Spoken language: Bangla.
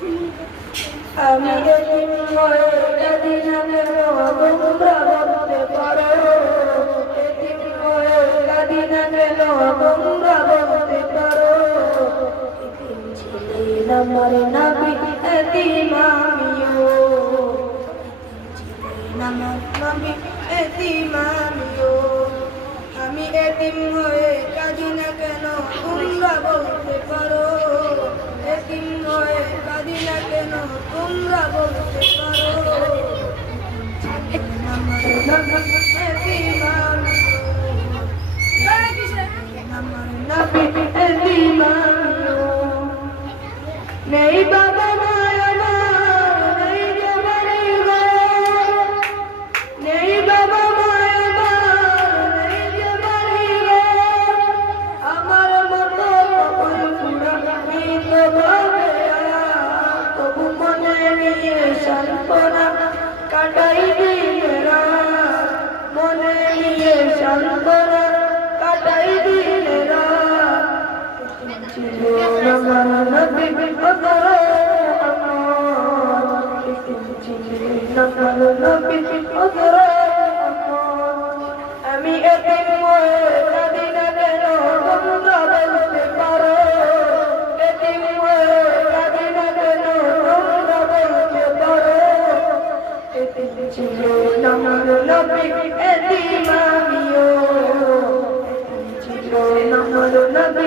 আমি এতিম হয়ে যেদিন কেন তোমরা বলতে পারো, এতিম হয়ে যেদিন কেন তোমরা বলতে পারো, এতিম ছিলেন আমার নবী এতিম আমিও, ছিলেন আমার নবী এতিম আমিও। আমি এতিম হয়ে কাঁদি না কেন তোমরা বলতে পারো, এতিম হয়ে কাঁদি না কেন তোমরা বলতে পারো, আমার নবী এতিম আমিও, আমার নবী এতিম আমিও। নেই বাবা মায় আমার, নেই যে বাড়ি ঘর, নেই বাবা মায় আমার, নেই যে বাড়ি ঘর, আমার মতো কপাল পুরা মৃত ভাবে তবু মনে নিয়ে সান্ত্বনা কাটাই দিন রাত, মনে নিয়ে সান্ত্বনা কাটাই দিন রাত। আমার নবী আমি এতিম হয়ে কাঁদি না কেন তোমরা বলতে পারো, এতিম হয়ে কাঁদি না কেন তোমরা বলতে পারো, এতিম ছিলেন আমার নবী এতিম আমিও, এতিম ছিলেন আমার নবী